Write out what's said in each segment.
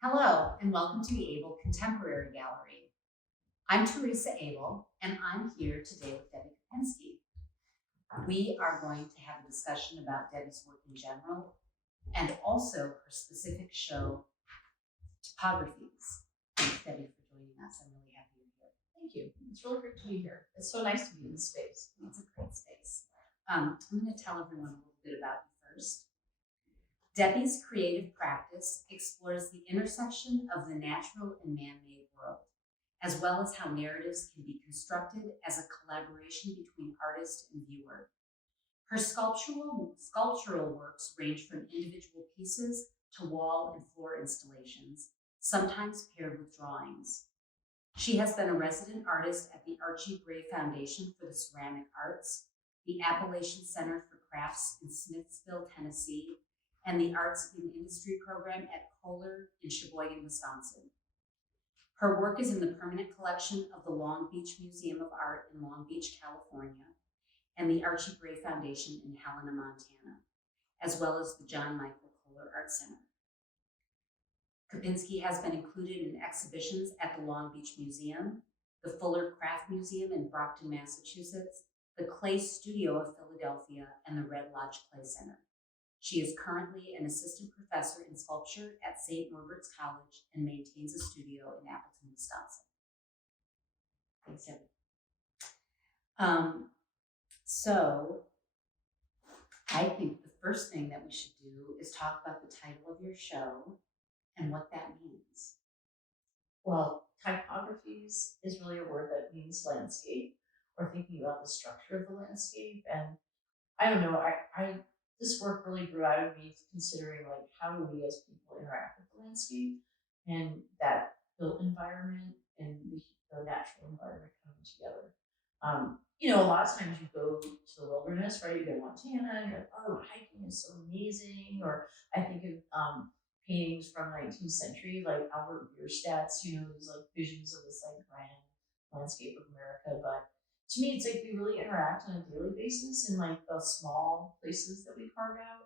Hello, and welcome to the Abel Contemporary Gallery. I'm Teresa Abel, and I'm here today with Debbie Kupinsky. We are going to have a discussion about Debbie's work in general, and also her specific show, Topographies. Thanks, Debbie, for joining us. I'm really happy you're here. Thank you. It's really great to be here. It's so nice to be in this space. It's a great space. I'm going to tell everyone a little bit about you first. Debbie's creative practice explores the intersection of the natural and man-made world, as well as how narratives can be constructed as a collaboration between artist and viewer. Her sculptural works range from individual pieces to wall and floor installations, sometimes paired with drawings. She has been a resident artist at the Archie Gray Foundation for the Ceramic Arts, the Appalachian Center for Crafts in Smithsville, Tennessee, and the Arts in Industry program at Kohler in Sheboygan, Wisconsin. Her work is in the permanent collection of the Long Beach Museum of Art in Long Beach, California, and the Archie Gray Foundation in Helena, Montana, as well as the John Michael Kohler Art Center. Kupinsky has been included in exhibitions at the Long Beach Museum, the Fuller Craft Museum in Brockton, Massachusetts, the Clay Studio of Philadelphia, and the Red Lodge Clay Center. She is currently an assistant professor in sculpture at St. Norbert's College and maintains a studio in Appleton, Wisconsin. Thanks, Debbie. So I think the first thing that we should do is talk about the title of your show and what that means. Well, typographies is really a word that means landscape, or thinking about the structure of the landscape. And I don't know, this work really grew out of me considering like how do we as people interact with the landscape and that built environment and the natural environment coming together. A lot of times you go to the wilderness, right? You go to Montana and you're like, oh, hiking is so amazing. Or I think of paintings from the 19th century, like Albert Bierstadt's, these like visions of this like grand landscape of America. But to me, it's like we really interact on a daily basis in like the small places that we carve out,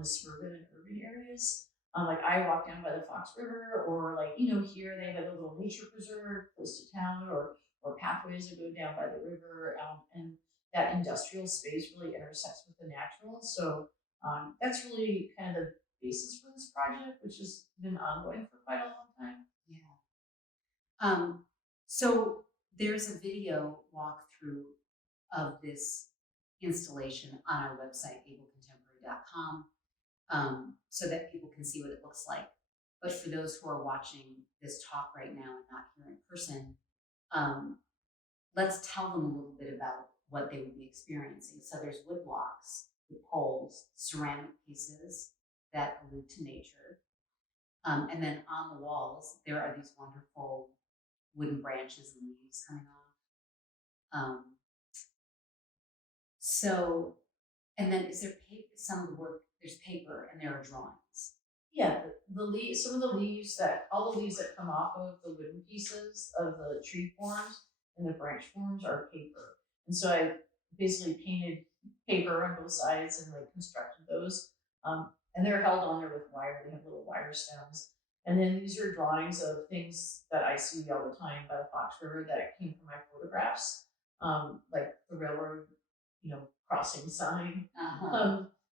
the suburban and urban areas. Like I walk down by the Fox River, or like, here they have a little nature preserve close to town, or pathways that go down by the river, and that industrial space really intersects with the natural. So that's really kind of the basis for this project, which has been ongoing for quite a long time. Yeah. So there's a video walkthrough of this installation on our website, abelcontemporary.com, so that people can see what it looks like. But for those who are watching this talk right now and not here in person, let's tell them a little bit about what they would be experiencing. So there's wood blocks with poles, ceramic pieces that allude to nature. And then on the walls, there are these wonderful wooden branches and leaves coming off. And then is there paper? Some of the work, there's paper and there are drawings. Yeah, the leaves, some of the leaves all the leaves that come off of the wooden pieces of the tree forms and the branch forms are paper. And so I basically painted paper on both sides and like constructed those. And they're held on there with wire. They have little wire stems. And then these are drawings of things that I see all the time by the Fox River that came from my photographs, like the railroad, crossing sign.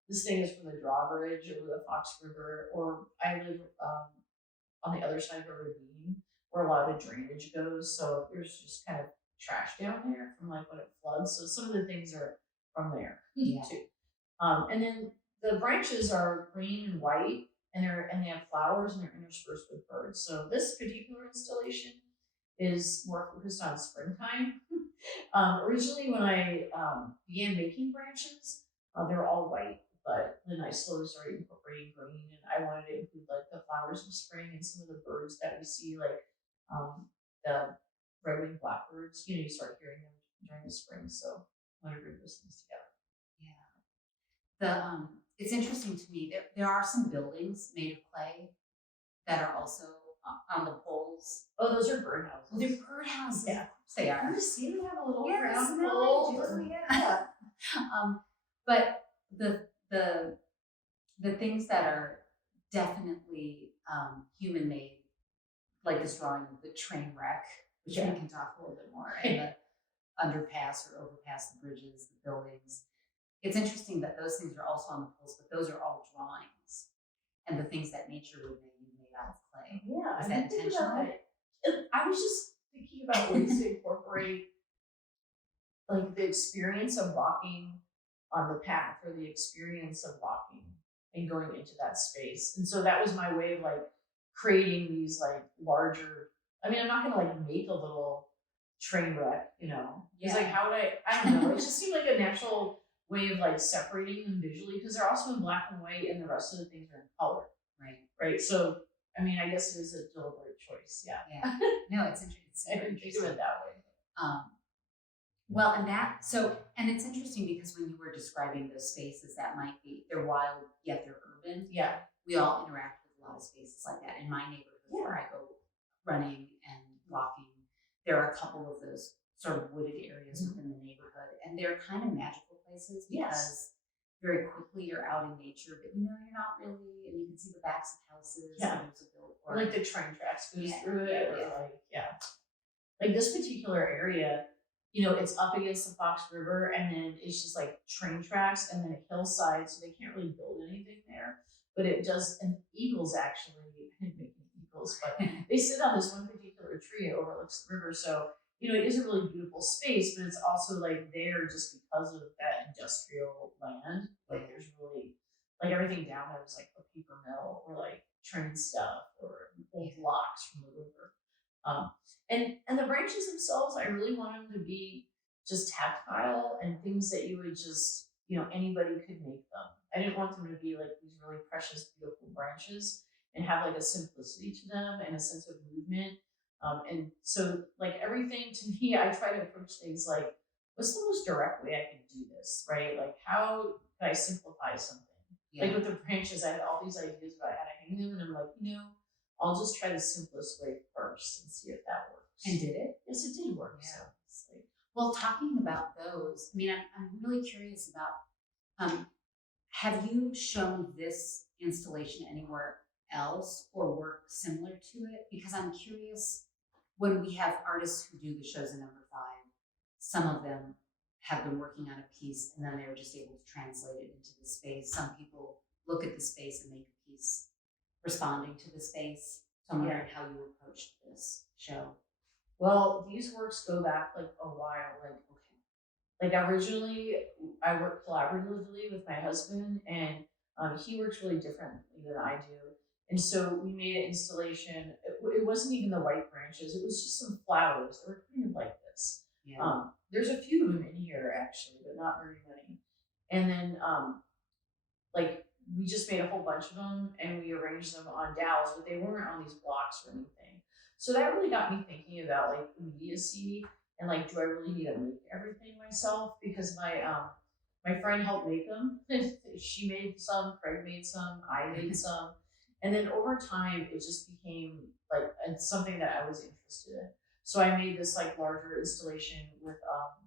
This thing is from the drawbridge over the Fox River, or I live on the other side of a ravine where a lot of the drainage goes. So there's just kind of trash down there from like when it floods. So some of the things are from there too. And then the branches are green and white, and they have flowers and they're interspersed with birds. So this particular installation is more focused on springtime. Originally, when I began making branches, they were all white, but then I slowly started incorporating green, and I wanted to include like the flowers of spring and some of the birds that we see, like the red-winged blackbirds. You start hearing them during the spring. So I want to bring those things together. Yeah. It's interesting to me that there are some buildings made of clay that are also on the poles. Oh, those are birdhouses. They're birdhouses. Yeah, of course they are. You see them have a little Yes, round no, pole. I do, yeah. But the things that are definitely human-made, like this drawing of the train wreck, which we can talk a little bit more, and the underpass or overpass, the bridges, the buildings. It's interesting that those things are also on the poles, but those are all drawings, and the things that nature would maybe made out of clay. Yeah, Is that intentional? I was just thinking about ways to incorporate like the experience of walking on the path or the experience of walking and going into that space. And so that was my way of like creating these like larger, I mean, I'm not gonna like make a little train wreck, you know? It's like, how would I don't know, it just seemed like a natural way of like separating them visually because they're also in black and white and the rest of the things are in color. Right. So, I mean, I guess it is a deliberate choice. Yeah. No, it's interesting. I didn't think of it that way. Well, and it's interesting because when you were describing those spaces that might be, they're wild, yet they're urban. Yeah. We all interact with a lot of spaces like that. In my neighborhood where I go running and walking, there are a couple of those sort of wooded areas within the neighborhood. And they're kind of magical places because very quickly you're out in nature, but you know, you're not really, and you can see the backs of houses. Yeah. And there's a Or like the train tracks goes through it. Or like this particular area, you know, it's up against the Fox River and then it's just like train tracks and then a hillside, so they can't really build anything there. But it does, and eagles actually, I didn't make any eagles, but they sit on this one particular tree, it overlooks the river. So, you know, it is a really beautiful space, but it's also like there just because of that industrial land. Like there's really, like everything down there is like a paper mill or like train stuff or old blocks from the river. And the branches themselves, I really want them to be just tactile and things that you would just, you know, anybody could make them. I didn't want them to be like these really precious, beautiful branches and have like a simplicity to them and a sense of movement. And so like everything to me, I try to approach things like, what's the most direct way I can do this, right? Like how can I simplify something? Like with the branches, I had all these ideas about how to hang them and I'm like, you know, I'll just try the simplest way first and see if that works. And did it? Yes, it did work. Yeah. So, well, talking about those, I mean, I'm really curious about, have you shown this installation anywhere else or work similar to it? Because I'm curious, when we have artists who do the shows in number 5, some of them have been working on a piece and then they were just able to translate it into the space. Some people look at the space and make a piece responding to the space. So I'm wondering how you approached this show. Well, these works go back like a while. Like originally, I worked collaboratively with my husband, and he works really differently than I do. And so we made an installation. It wasn't even the white branches; it was just some flowers that were kind of like this. Yeah. There's a few of them in here actually, but not very many. And then, like we just made a whole bunch of them, and we arranged them on dowels, but they weren't on these blocks or anything. So that really got me thinking about like immediacy and like, do I really need to make everything myself? Because my friend helped make them. She made some, Craig made some, I made some. And then over time, it just became like something that I was interested in. So I made this like larger installation with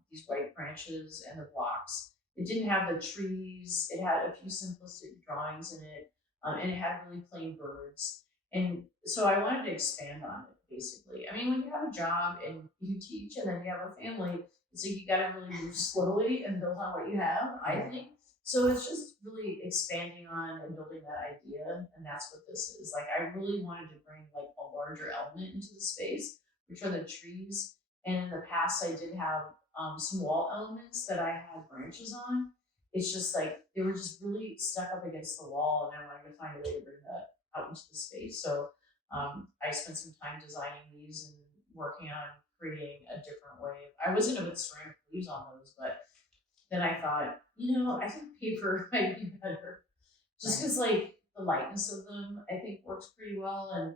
these white branches and the blocks. It didn't have the trees. It had a few simplistic drawings in it, and it had really plain birds. And so I wanted to expand on it, basically. I mean, when you have a job and you teach and then you have a family, it's like you got to really move slowly and build on what you have, I think. So it's just really expanding on and building that idea, and that's what this is. Like, I really wanted to bring like a larger element into the space, which are the trees. And in the past, I did have some wall elements that I had branches on. It's just like they were just really stuck up against the wall, and I wanted to find a way to bring that out into the space. So I spent some time designing these and working on creating a different way. I was gonna put ceramic leaves on those, but then I thought, you know, I think paper might be better, just because like the lightness of them I think works pretty well. And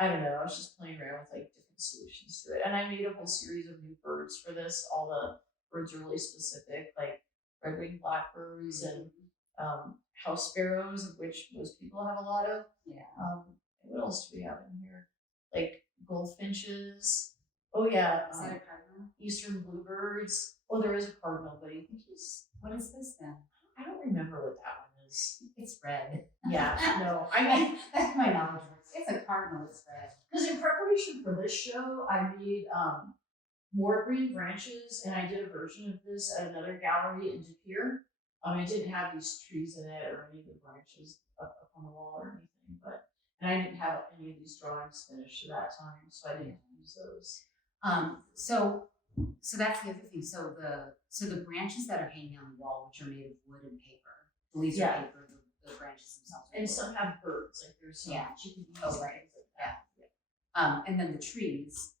I don't know, I was just playing around with like different solutions to it, and I made a whole series of new birds for this. All the birds are really specific, like red-winged blackbirds and house sparrows, of which most people have a lot of. What else do we have in here? Like goldfinches. Oh yeah. Is that a cardinal? Eastern bluebirds. Oh, there is a cardinal, but I think he's. What is this then? I don't remember what that one is. It's red. Yeah, no, I mean, That's my knowledge. It's a cardinal. It's red. because in preparation for this show, I made more green branches, and I did a version of this at another gallery in De Pere. I didn't have these trees in it or any of the branches up on the wall or anything, and I didn't have any of these drawings finished at that time, so I didn't use those. So that's the other thing. So the branches that are hanging on the wall, which are made of wood and paper, the leaves are paper, the branches themselves are and wood. some have birds, like there's some chickadees and things like that. And then the trees,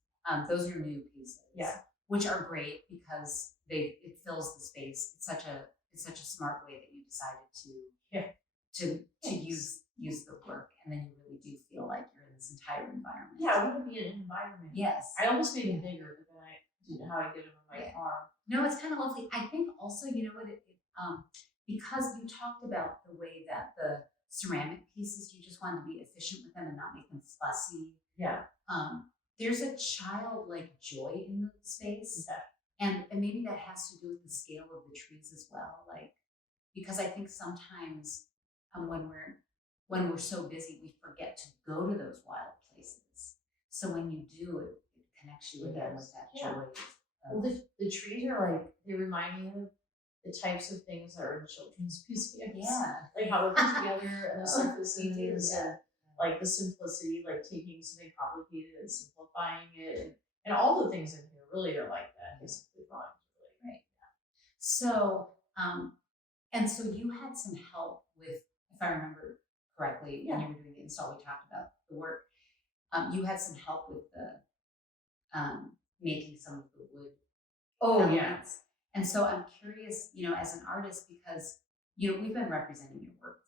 those are new pieces. Yeah. Which are great because it fills the space. It's such a smart way that you decided to use the work, and then you really do feel like you're in this entire environment. Yeah, I want to be in an environment. Yes. I almost made them bigger, but then I didn't know how to get them in my arm. No, it's kind of lovely. I think also, you know what, because you talked about the way that the ceramic pieces, you just wanted to be efficient with them and not make them fussy. Yeah. There's a childlike joy in the space. Yeah. And maybe that has to do with the scale of the trees as well. Like, because I think sometimes when we're so busy, we forget to go to those wild places. So when you do, it connects you again with that joy. Well, the trees are like, they remind me of the types of things that are in children's museums. Yeah. Like how they're put together and the surfaces and like the simplicity, like taking something complicated and simplifying it. And all the things in here really are like that. Basically, really. Right. Yeah. So, and so you had some help with, if I remember correctly, when you were doing the install, we talked about the work. You had some help with the making some of the wood. Elements. And so I'm curious, as an artist, because we've been representing your work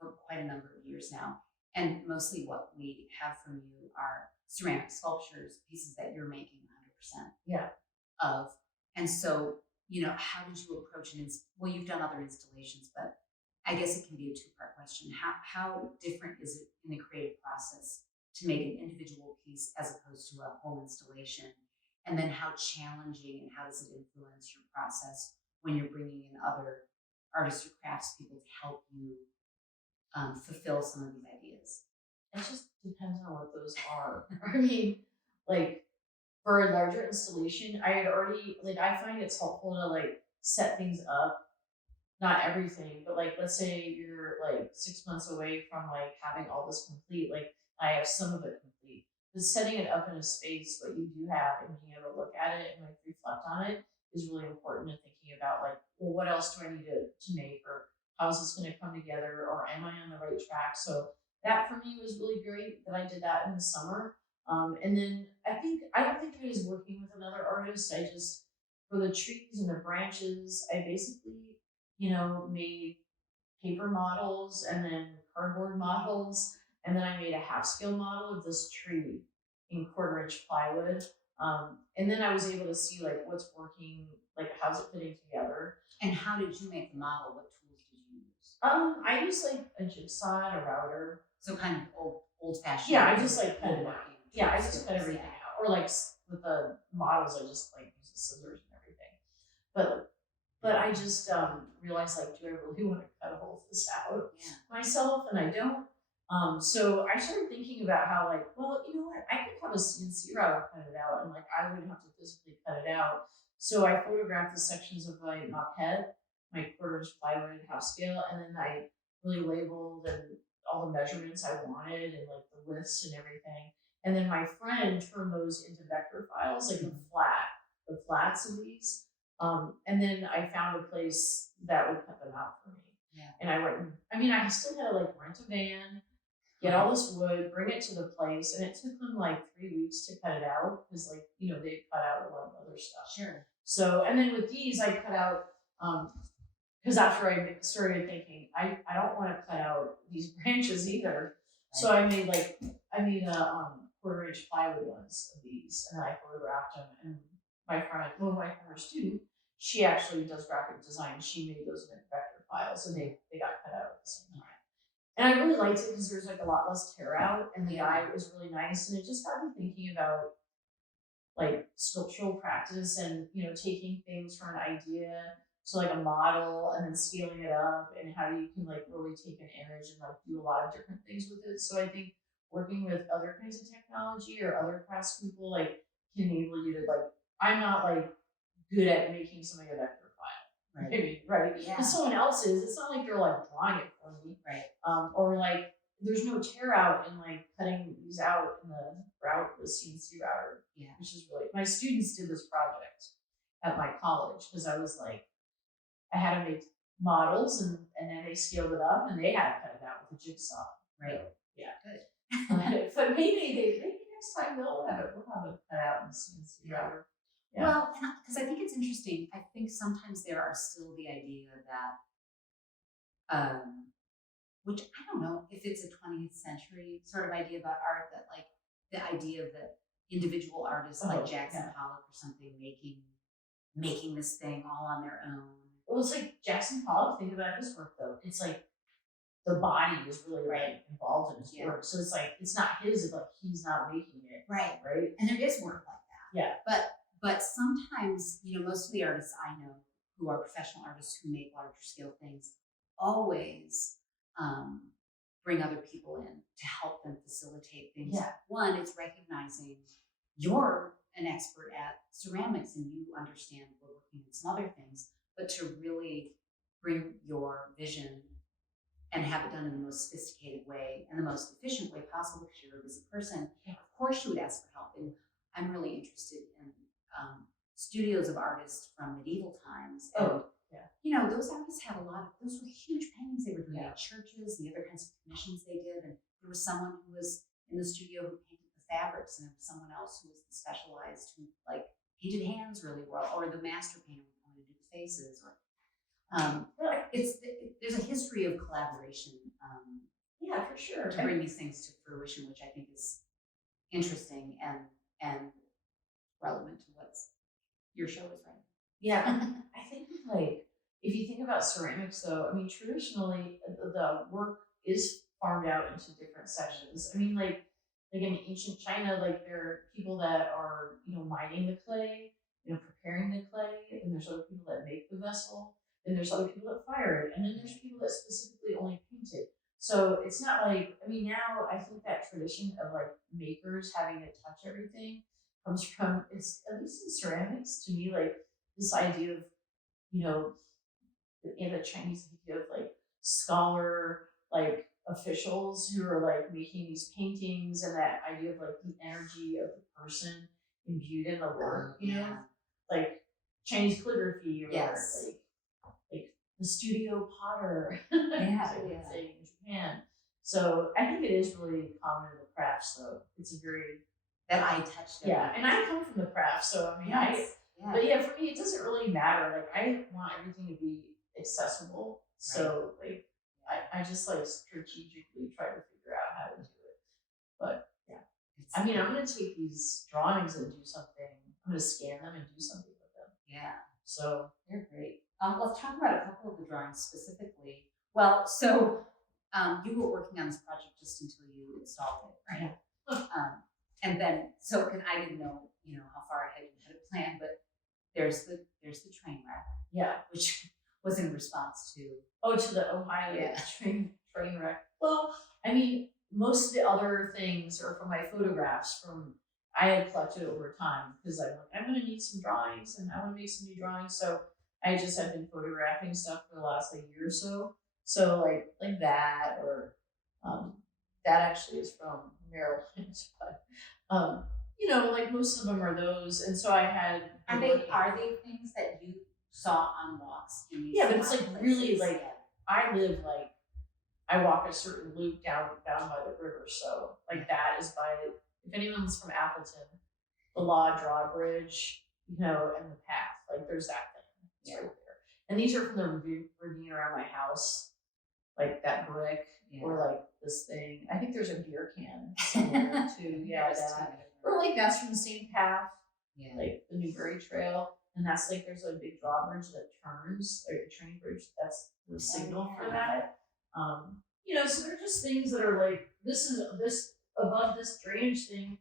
for quite a number of years now, and mostly what we have from you are ceramic sculptures, pieces that you're making 100% of. And so, how did you approach well, you've done other installations, but I guess it can be a two-part question. How different is it in the creative process to make an individual piece as opposed to a whole installation? And then how challenging and how does it influence your process when you're bringing in other artists or craftspeople to help you fulfill some of these ideas? It just depends on what those are. I mean, like for a larger installation, I had already, I find it's helpful to set things up. Not everything, but let's say you're 6 months away from having all this complete, I have some of it complete. But setting it up in a space, what you do have, and being able to look at it and reflect on it is really important. And thinking about well, what else do I need to make, or how is this going to come together, or am I on the right track? So that for me was really great that I did that in the summer. And then I don't think I was working with another artist. I just, for the trees and the branches, I basically, made paper models and then cardboard models. And then I made a half scale model of this tree in 1/4-inch plywood. And then I was able to see what's working, how's it fitting together. And how did you make the model? What tools did you use? I used a jigsaw and a router. So kind of old fashioned. Yeah, I just cut it out. Yeah, I just cut everything out. Or with the models, I just use the scissors and everything. But I just realized do I really want to cut all of this out myself? And I don't. So I started thinking about how well, you know what, I could have a CNC router cut it out, and I wouldn't have to physically cut it out. So I photographed the sections of my maquette, my 1/4-inch plywood half scale, and then I really labeled and all the measurements I wanted and the widths and everything. And then my friend turned those into vector files, the flats of these. And then I found a place that would cut them out for me. Yeah. And I went, I still had to rent a van, get all this wood, bring it to the place. And it took them 3 weeks to cut it out because they cut out a lot of other stuff. Sure. So, and then with these, I cut out, because after I started thinking, I don't want to cut out these branches either. Right. So I made a 1/4-inch plywood ones of these, and then I photographed them. And my former student, she actually does graphic design. She made those vector files, and they got cut out at the same time. And I really liked it because there's a lot less tear out, and the eye was really nice. And it just got me thinking about sculptural practice and taking things from an idea So like a model and then scaling it up, and how you can like really take an image and like do a lot of different things with it. So I think working with other kinds of technology or other craftspeople like can enable you to like, I'm not like good at making something a vector file. Right. Maybe, right? Yeah. But someone else is. It's not like they're like drawing it for me. Right. Or like there's no tear out in like cutting these out in the CNC router. Yeah. Which is really, my students did this project at my college because I was like, I had to make models and then they scaled it up and they had to cut it out with a jigsaw. Right. Yeah. Good. But maybe next time we'll have it cut out in the CNC router. Yeah. Well, because I think it's interesting. I think sometimes there are still the idea that, which I don't know if it's a 20th century sort of idea about art, that like the idea of the individual artists like Jackson Pollock or something making this thing all on their own. Well, it's like Jackson Pollock, think about his work though. It's like the body is really like involved in his work. So it's like, it's not his, like he's not making it. Right. Right. And there is work like that. Yeah. But sometimes, you know, most of the artists I know who are professional artists who make larger scale things always bring other people in to help them facilitate things. Yeah. One, it's recognizing you're an expert at ceramics and you understand woodworking and some other things, but to really bring your vision and have it done in the most sophisticated way and the most efficient way possible because you're a busy person. Of course you would ask for help. And I'm really interested in studios of artists from medieval times. And, you know, those artists had those were huge paintings they were doing at churches, the other kinds of commissions they did. And there was someone who was in the studio who painted the fabrics, and there was someone else who was specialized who like painted hands really well, or the master painter who wanted to do the faces, or there's a history of collaboration. Yeah, for sure. To bring these things to fruition, which I think is interesting and relevant to what your show is, right? Yeah, I think like if you think about ceramics, though, I mean, traditionally the work is farmed out into different sections. I mean, like in ancient China, like there are people that are mining the clay, preparing the clay, and there's other people that make the vessel. Then there's other people that fire it, and then there's people that specifically only paint it. So it's not like, I mean, now I think that tradition of like makers having to touch everything comes from, it's at least in ceramics to me, like this idea of, the Chinese idea of like scholar, like officials who are like making these paintings, and that idea of like the energy of the person imbued in the work, like Chinese calligraphy or like the studio potter, in Japan. So I think it is really common in the crafts, though. It's a very that I touched. Yeah, and I come from the craft, so I mean, but for me, it doesn't really matter. Like I want everything to be accessible, so like I just like strategically try to figure out how to do it. But I mean, I'm gonna take these drawings and do something. I'm gonna scan them and do something with them. Yeah. So they're great. Let's talk about a couple of the drawings specifically. Well, so you were working on this project just until you installed it, right? And then, and I didn't know, how far ahead you had it planned, but there's the train wreck. Yeah. Which was in response to the Ohio train wreck. Well, I mean, most of the other things are from my photographs I had collected over time, because I'm going to need some drawings and I want to make some new drawings. So I just have been photographing stuff for the last year or so. So like that, or that actually is from Maryland, but like most of them are those. And so I had. Are they things that you saw on walks? But it's like places? Really like I walk a certain loop down by the river. So like that is if anyone's from Appleton, the Law Drawbridge, and the path, like there's that thing. It's right there. And these are from the ravine around my house, like that brick or like this thing. I think there's a beer can somewhere too. That. Or like that's from the same path, like the Newberry Trail. And that's like there's a big drawbridge that turns, like a train bridge. That's the signal for that. So they're just things that are like this above this drainage thing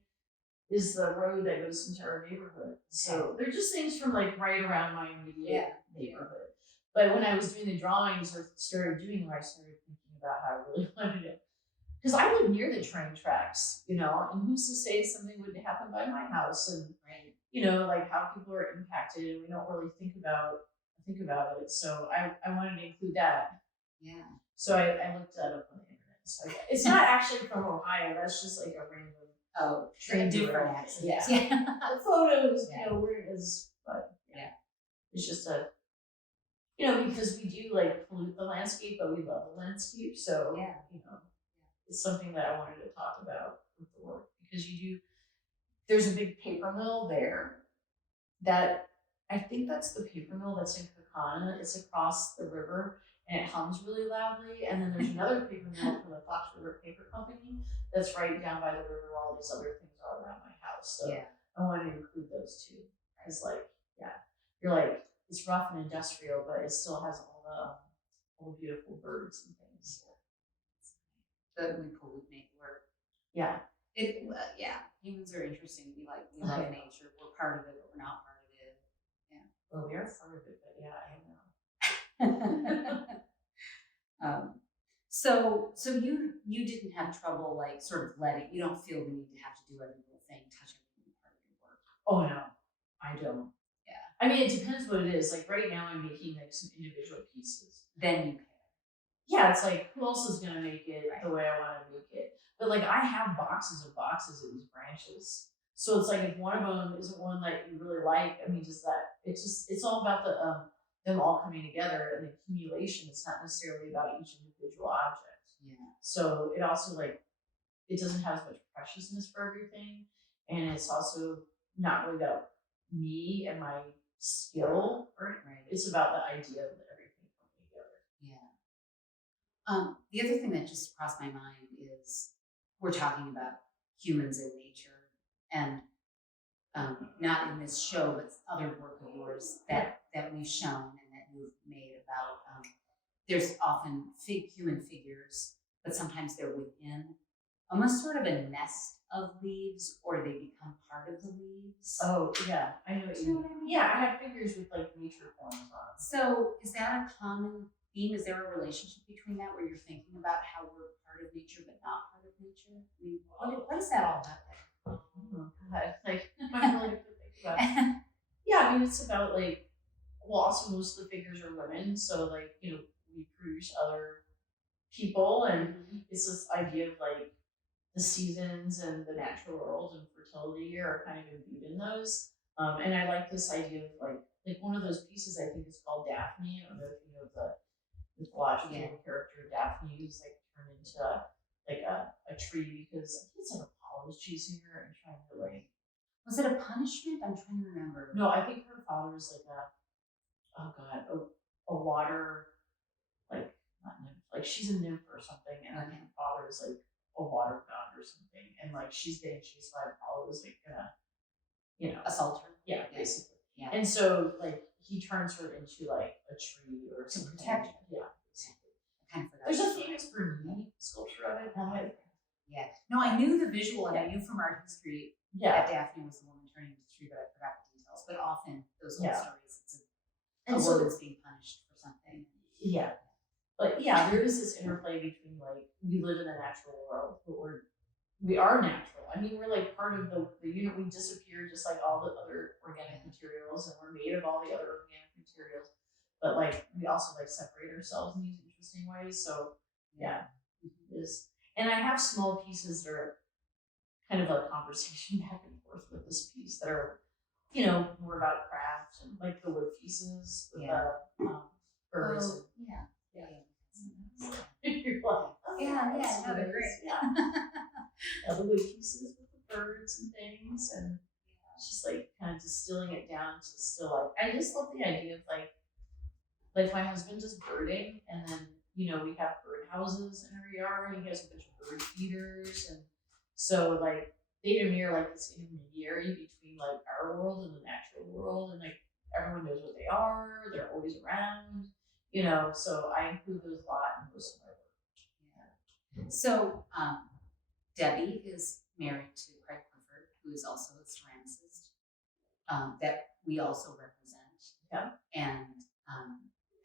is the road that goes into our neighborhood. So they're just things from like right around my immediate neighborhood. But when I was doing the drawings or started doing them, I started thinking about how I really wanted to, because I live near the train tracks, you know, and who's to say something wouldn't happen by my house, and Right. you know, like how people are impacted, and we don't really think about it. So I wanted to include that. Yeah. So I looked that up on the internet. So it's not actually from Ohio. That's just like a random train different derailment. accidents. Yeah. The photos, Yeah. you know, where it is, but Yeah. it's just a, you know, because we do like pollute the landscape, but we love the landscape. So Yeah. you know, it's something that I wanted to talk about with the work, because there's a big paper mill there that I think that's the paper mill that's in Kakana. It's across the river and it hums really loudly. And then there's another paper mill from the Fox River Paper Company that's right down by the river where all these other things are around my house. So I wanted to include those two. Because you're like, it's rough and industrial, but it still has all the beautiful birds and things. But we pollute nature. Yeah. Humans are interesting. We love nature. We're part of it, but we're not part of it. Yeah. Well, we are part of it, but yeah, I know. So you didn't have trouble like sort of you don't feel the need to have to do every little thing, touch every part of your work. Oh no, I don't. Yeah. I mean, it depends what it is. Like right now I'm making like some individual pieces. Then you care. Yeah, it's like, who else is gonna make it the way I want to make it? But like I have boxes of these branches. So it's like if one of them isn't one that you really like, I mean, it's all about them all coming together and the accumulation. It's not necessarily about each individual object. Yeah. So it also like, it doesn't have as much preciousness for everything. And it's also not really about me and my skill, right? It's about the idea of everything coming together. Yeah. The other thing that just crossed my mind is we're talking about humans and nature, and not in this show, but other work of yours that we've shown and that you've made about. There's often human figures, but sometimes they're within almost sort of a nest of leaves, or they become part of the leaves. Oh yeah, I know what you mean. What I mean? Yeah, I have figures with like nature forms on. So is that a common theme? Is there a relationship between that, where you're thinking about how we're part of nature but not part of nature? I mean, what is that all about then? Oh God, like I really have to think about it. Yeah, I mean it's about like, well, also most of the figures are women, so like, you know, we produce other people, and it's this idea of like the seasons and the natural world and fertility are kind of imbued in those. And I like this idea of like one of those pieces, I think is called Daphne. I don't know if you know the mythological character Daphne, who's like turned into like a tree because I think it's like Apollo's chasing her and trying to like. Was it a punishment? I'm trying to remember. No, I think her father was like a water, like not nymph, like she's a nymph or something, and then her father is like a water god or something, and like she's getting chased by Apollo, was like gonna, you know, assault her. Yeah, basically. Yeah. And so like he turns her into like a tree or something. To protect her. Yeah. I kind of forgot. There's a famous Bernini sculpture of it. Yeah. No, I knew the visual, and I knew from art history that Daphne was the woman turning into the tree, but I forgot the details. But often those old stories, it's a woman's being punished for something. Yeah. But yeah, there is this interplay between like, we live in the natural world, but we are natural. I mean, we're like part of the unit. We disappear just like all the other organic materials, and we're made of all the other organic materials. But like, we also like separate ourselves in these interesting ways. So yeah, it is. And I have small pieces that are kind of a conversation back and forth with this piece that are, you know, more about craft and like the wood pieces with the birds. Oh, yeah. You're like, oh, no, they're great. Yeah, the wood pieces with the birds and things, and it's just like kind of distilling it down to still like, I just love the idea of like my husband does birding, and then, you know, we have bird houses in our yard, and he has a bunch of bird feeders, and so like they to me are like this intermediary between like our world and the natural world, and like everyone knows what they are, they're always around, you know, so I include those a lot in most of my work. Yeah. So Debbie is married to Craig Clifford, who is also a ceramicist that we also represent. Yeah.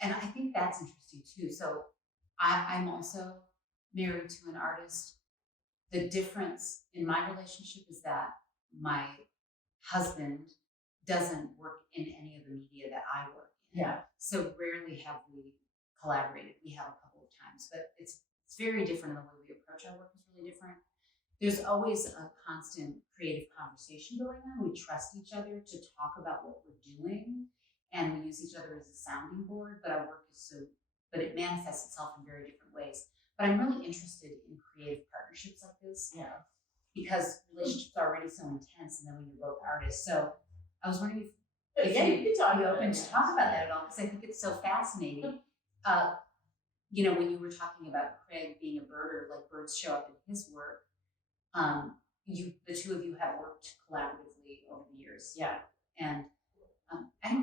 And I think that's interesting too. So I'm also married to an artist. The difference in my relationship is that my husband doesn't work in any of the media that I work in. Yeah. So rarely have we collaborated. We have a couple of times, but it's very different, and the way we approach our work is really different. There's always a constant creative conversation going on. We trust each other to talk about what we're doing, and we use each other as a sounding board, but it manifests itself in very different ways. But I'm really interested in creative partnerships like this. Yeah. Because relationships are already so intense, and then when you're both artists. So I was wondering if Yeah, you can talk you're about open it. to talk about that at all, because I think it's so fascinating. When you were talking about Craig being a birder, like birds show up in his work, the two of you have worked collaboratively over the years. Yeah. And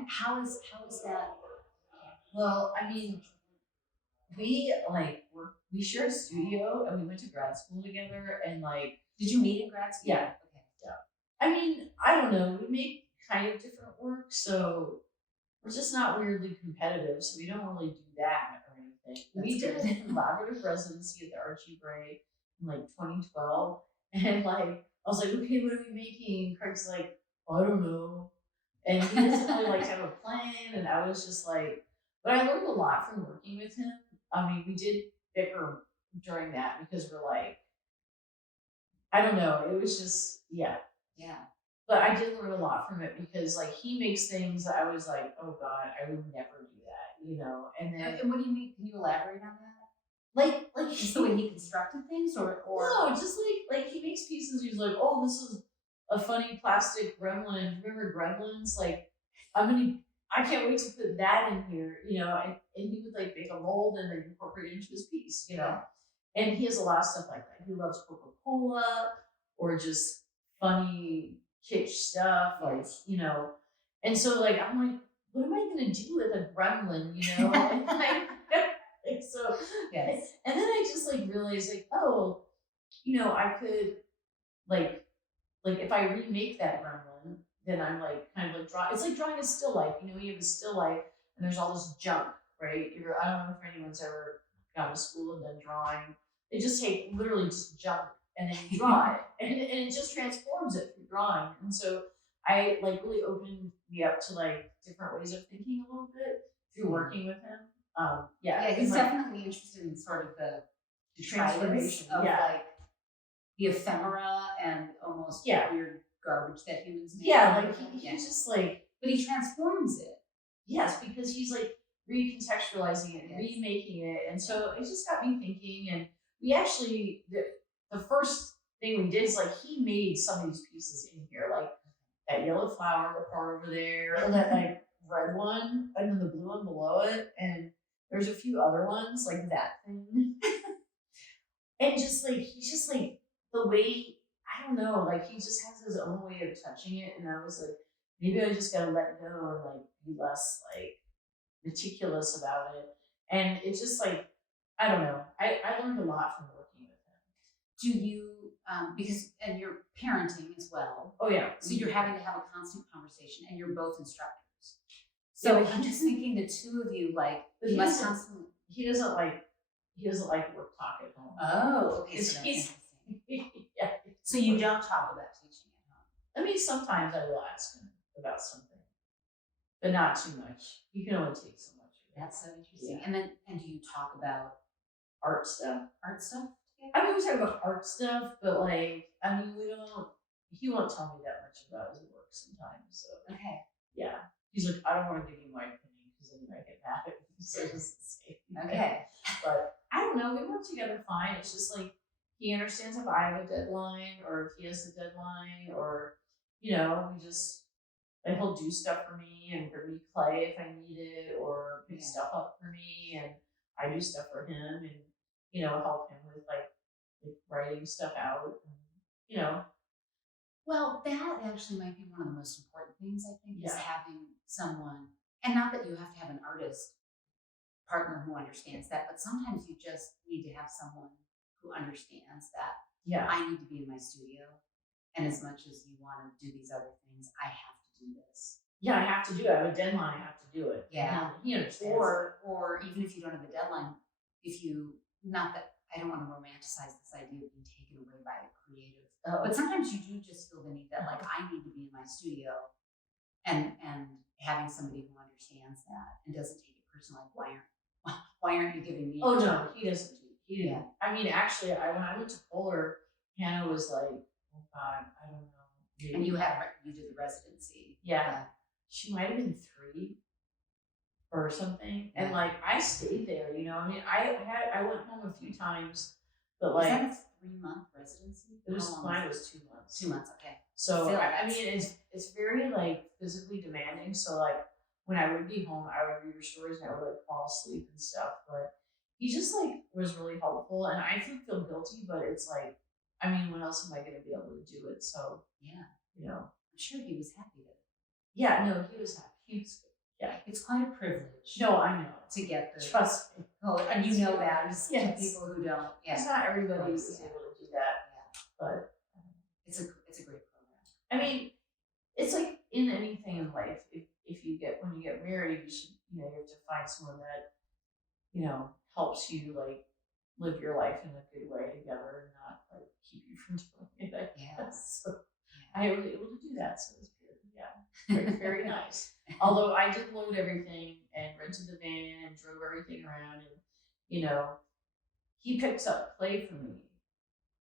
how is that? Well, I mean, we share a studio and we went to grad school together, and Did you meet in grad school? Yeah. Okay. Yeah. I mean, I don't know. We make kind of different work, so we're just not weirdly competitive, so we don't really do that or anything. We did a collaborative residency at the Archie Bray in 2012, and I was like, okay, what are we making? Craig's like, I don't know. And he doesn't really have a plan, and I was just like, but I learned a lot from working with him. I mean, we did bicker during that because we're like, I don't know. It was just, yeah. Yeah. But I did learn a lot from it because he makes things that I was like, oh God, I would never do that, And then And what do you mean? Can you elaborate on that? like Just the way he constructed things, or no, just like he makes pieces. He's like, oh, this is a funny plastic gremlin. Remember Gremlins? I can't wait to put that in here, and he would make a mold and then incorporate it into his piece, And he has a lot of stuff like that. He loves Coca-Cola or just funny kitsch stuff, And so I'm like, what am I gonna do with a gremlin, and so yes. And then I just realized oh, I could if I remake that gremlin, then I'm kind of draw. It's like drawing a still life. You have a still life, and there's all this junk, right? I don't know if anyone's ever gone to school and done drawing. They just take literally just junk and then you draw it, and it just transforms it through drawing. And so I really opened me up to different ways of thinking a little bit through working with him. Yeah, he's definitely interested in sort of the transformation of the ephemera and almost weird garbage that humans make. Yeah, he's just but he transforms it. Yes, because he's recontextualizing it and remaking it, and so it just got me thinking. And we actually the first thing we did is he made some of these pieces in here, that yellow flower, the part over there, and that red one, and then the blue one below it, and there's a few other ones that thing. And just he's just the way, I don't know, he just has his own way of touching it, and I was maybe I just gotta let go and be less meticulous about it. And it's just I don't know. I learned a lot from working with him. Do you and you're parenting as well? Oh yeah. So you're having to have a constant conversation, and you're both instructors. So I'm just thinking the two of you you must constantly. He doesn't like work talk at home. Oh, okay. So that's interesting. Yeah. So you don't talk about teaching at home? I mean, sometimes I will ask him about something, but not too much. You can only take so much. That's so interesting. Yeah. And do you talk about art stuff? Art stuff? I mean, we talk about art stuff, but we don't. He won't tell me that much about his work sometimes. So okay. Yeah. He's like, I don't want to give you my opinion because then you might get mad at me. So just say okay. But I don't know. We work together fine. It's just he understands if I have a deadline or if he has a deadline, or we just he'll do stuff for me and bring me clay if I need it, or pick stuff up for me, and I do stuff for him, and help him with writing stuff out, and Well, that actually might be one of the most important things, I think, is having someone, and not that you have to have an artist partner who understands that, but sometimes you just need to have someone who understands that I need to be in my studio, and as much as you want to do these other things, I have to do this. Yeah, I have to do it. I have a deadline. I have to do it. Yeah. And he understands. Or even if you don't have a deadline, if you, not that I don't want to romanticize this idea of being taken away by a creative, but sometimes you do just feel the need that like I need to be in my studio, and having somebody who understands that and doesn't take it personally, like why aren't you giving me? Oh no, he doesn't. He didn't. Yeah. I mean, actually, when I went to Polar, Hannah was like, "Oh God, I don't know." Maybe. And you did the residency. Yeah. She might have been 3 or something, and like I stayed there. You know, I mean, I went home a few times, but like. Was that a 3-month residency? It was mine was 2 months. 2 months, okay. So I mean, it's very like physically demanding. So like when I would be home, I would read her stories and I would like fall asleep and stuff. But he just like was really helpful, and I feel guilty, but it's like, I mean, when else am I going to be able to do it? So yeah, you know, I'm sure he was happy to. Yeah, no, he was happy. He was good. Yeah, it's quite a privilege. No, I know, to get the trust me. Oh, and you know that. Yes. People who don't. Yeah. It's not everybody is able to do that. Yeah. But it's a great program. I mean, it's like in anything in life. If you when you get married, you should, you have to find someone that, helps you like live your life in a good way together and not like keep you from doing it. Yes. So I was able to do that, so it was good. Yeah, very, very nice. Although I did load everything and rented the van and drove everything around, and he picks up clay for me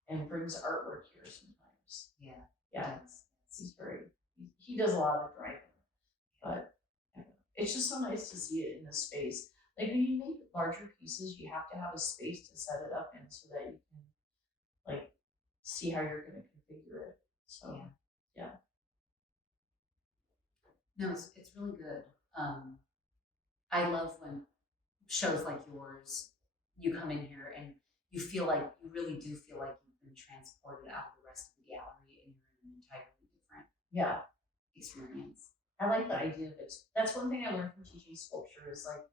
and brings artwork here sometimes. Yeah. Yeah. He does a lot of the driving, but it's just so nice to see it in a space. Like when you make larger pieces, you have to have a space to set it up in so that you can like see how you're going to configure it. So yeah. No, it's really good. I love when shows like yours, you come in here and you really do feel like you've been transported out of the rest of the gallery and you're in an entirely different experience. I like the idea of it. That's one thing I learned from teaching sculpture is like,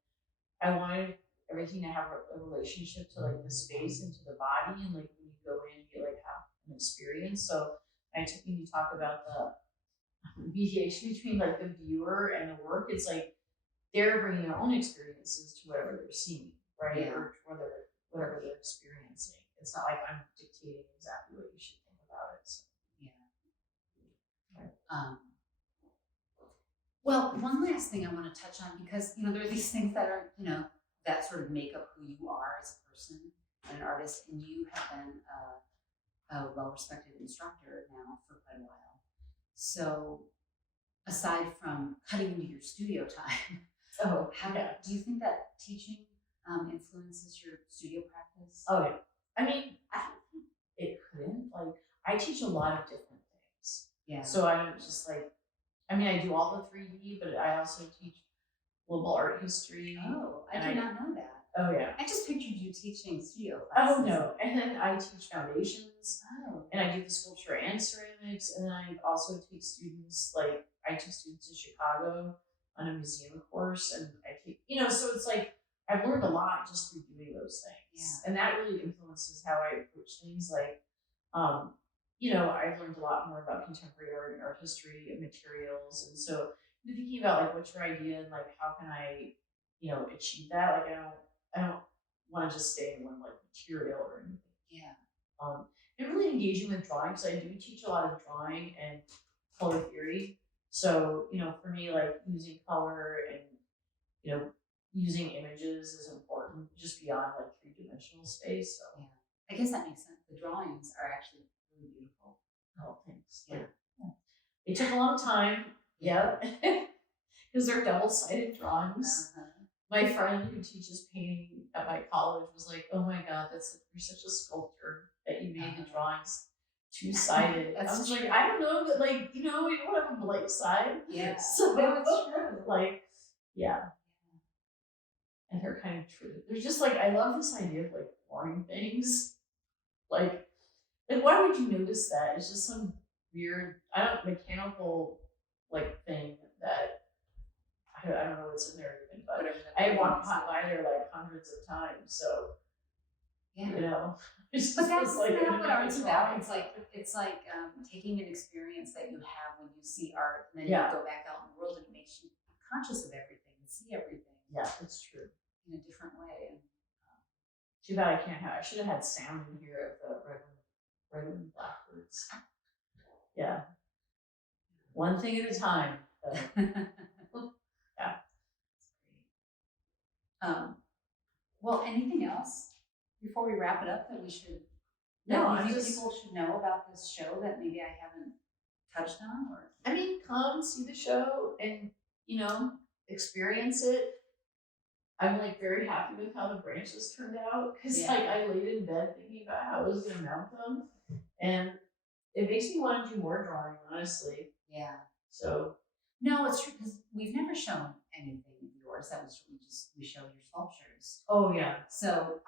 I wanted everything to have a relationship to like the space and to the body. And like when you go in, you like have an experience. So when you talk about the mediation between like the viewer and the work, it's like they're bringing their own experiences to whatever they're seeing, right? Yeah. Or whatever they're experiencing. It's not like I'm dictating exactly what you should think about it. So. Yeah. Right. Well, one last thing I want to touch on, because there are these things that are that sort of make up who you are as a person and an artist, and you have been a well-respected instructor now for quite a while. So, aside from cutting into your studio time, do you think that teaching influences your studio practice? Oh yeah. I mean, I don't think it couldn't. Like, I teach a lot of different things. Yeah. So I don't just like. I mean, I do all the 3D, but I also teach global art history. Oh, I did not know that. Oh yeah. I just pictured you teaching studio classes. Oh no, and then I teach foundations. Oh. And I do the sculpture and ceramics, and then I also teach students, like I teach students in Chicago on a museum course, and I take, so it's like I've learned a lot just through doing those things. Yeah. And that really influences how I approach things. Like, I've learned a lot more about contemporary art and art history and materials. And so thinking about like, what's your idea and like, how can I, achieve that? Like, I don't want to just stay in one like material or anything. Yeah. And really engaging with drawing, because I do teach a lot of drawing and color theory. So, for me, like using color and, using images is important just beyond like 3-dimensional space. So yeah, I guess that makes sense. The drawings are actually really beautiful. Oh, thanks. Yeah. It took a long time. Yeah. Because they're double-sided drawings. Uh-huh. My friend who teaches painting at my college was like, "Oh my God, you're such a sculptor that you made the drawings two-sided." I was like, I don't know, but like, you don't have a blank side. Yeah. So it's true. Like, yeah. And they're kind of true. There's just like, I love this idea of like boring things. Like why would you notice that? It's just some weird, mechanical like thing that I don't know what's in there even, but I walked by there like hundreds of times. So Yeah. You know, But that's like not what art's about. It's like taking an experience that you have when you see art, and then you go back out in the world, and it makes you conscious of everything and see everything. Yeah, it's true. In a different way. And too bad I should have had sound in here of the red blackbirds. Yeah. One thing at a time. Yeah. Well, anything else before we wrap it up that we should people should know about this show that maybe I haven't touched on? Or I mean, come see the show and experience it. I'm like very happy with how the branches turned out because like I laid in bed thinking about how I was gonna mount them, and it makes me want to do more drawing, honestly. Yeah. So no, it's true because we've never shown anything of yours. That was we showed your sculptures. Oh yeah. So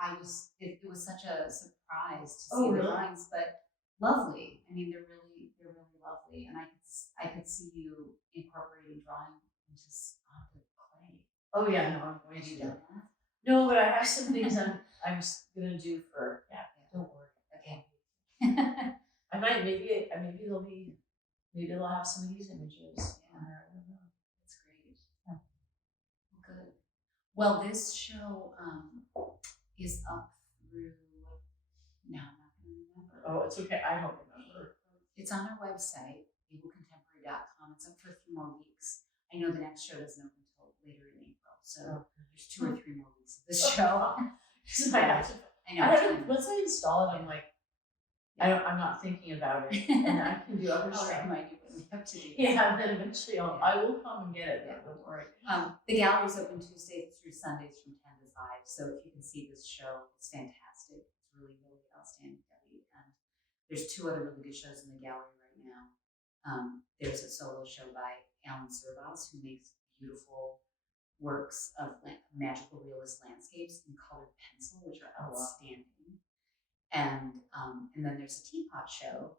it was such a surprise to see the drawings, but lovely. I mean, they're really lovely, and I could see you incorporating drawing into the clay. Oh yeah, no, I'm going to do do that. that. No, but I have some things I'm gonna do for don't worry. Okay. I might maybe they'll have some of these images. Yeah. I don't know. That's great. Yeah. Good. Well, this show is up through now. I'm not going to remember. Oh, it's okay. I don't remember. It's on our website, abelcontemporary.com. It's up for 3 more weeks. I know the next show doesn't open until later in April, so there's 2 or 3 more weeks of this show. Once I install it, I'm like, I'm not thinking about it, and I can do other stuff. Remind you what we have to do. Yeah, then eventually I will come and get it. Yeah. Don't worry. The gallery's open Tuesdays through Sundays from 10 to 5. So if you can see this show, it's fantastic. It's really outstanding, Debbie. And there's 2 other really good shows in the gallery right now. There's a solo show by Alan Servas, who makes beautiful works of magical realist landscapes in colored pencil, which are outstanding. And then there's a teapot show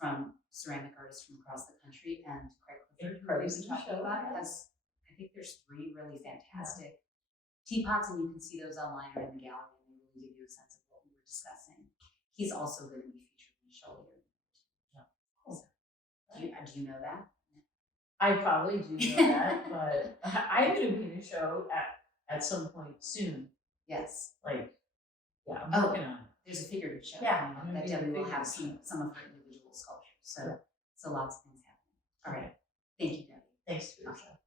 from ceramic artists from across the country, and Craig Clifford, who we've been talking about, has, I think there's 3 really fantastic teapots, and you can see those online or in the gallery, and they really give you a sense of what we were discussing. He's also going to be featured in the show later. Yeah. Cool. So, do you know that? I probably do know that, but I'm going to be in a show at some point soon. Yes. Like, yeah, I'm working on it. There's a figurative show. Yeah, that Debbie will have some of her individual sculptures. So lots of things happening. All right. Thank you, Debbie. Thanks, Teresa.